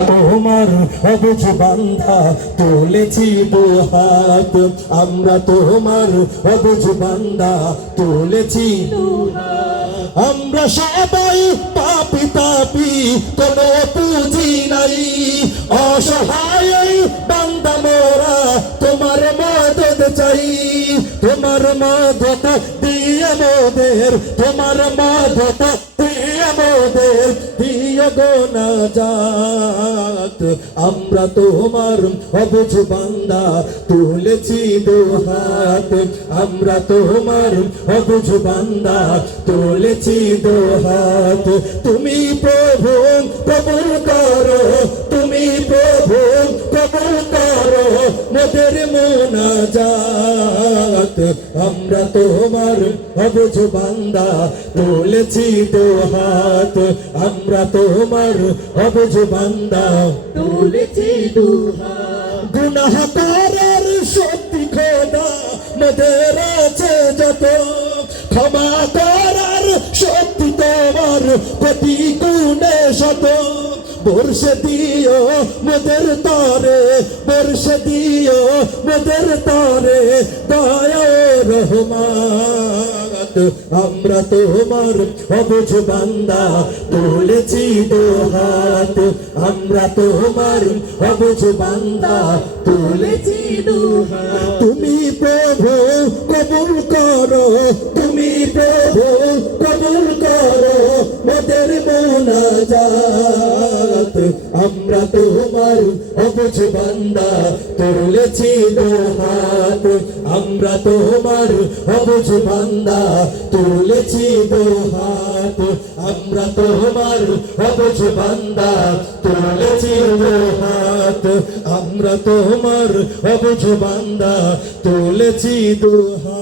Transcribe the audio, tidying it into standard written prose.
তোমার অবুঝ বান্ধা তুলেছি দুহাত, আমরা তোমার অবুঝ বান্ধা তুলেছি দুহাত। আমরা সবাই পাপী তাপী, কোনো পুঁজি নাই, অসহায় বান্দা মোরা তোমার মদদ চাই। তোমার মদদ দিয়ে মোদের, তোমার মদদ দিয়ে মোদের দিও গো নাজাত। আমরা তোমার অবুঝ বান্দা তুলেছি দুহাত, আমরা তোমার অবুঝ বান্দা তুলেছি দুহাত। তুমি প্রভু কবুল করো, তুমি প্রভু কবুল করো মোদের মুনাজাত। আমরা তোমার অবুঝ বান্দা তুলেছি দুহাত, আমরা তোমার অবুঝ বান্দা তুলেছি দুহাত। গুনাহ করার শক্তি খোদা মোদের আছে যত, ক্ষমা করার শক্তি তোমার কোটি গুণে শত। বর্ষে দিও মোদের তরে, বর্ষে দিও মোদের তরে দয়া রহমত। আমরা তোমার অবুঝ বান্দা তুলেছি দুহাত, আমরা তোমার অবুঝ বান্দা তুলেছি দুহাত। তুমি প্রভু কবুল করো, তুমি প্রভু কবুল করো মোদের মুনাজাত। আমরা তোমার অবুঝ বান্দা তুলেছি দুহাত, আমরা তোমার অবুঝ বান্দা তুলেছি দুহাত, আমরা তোমার অবুঝ বান্দা তুলেছি দুহাত, আমরা তোমার অবুঝ বান্দা তুলেছি দুহাত।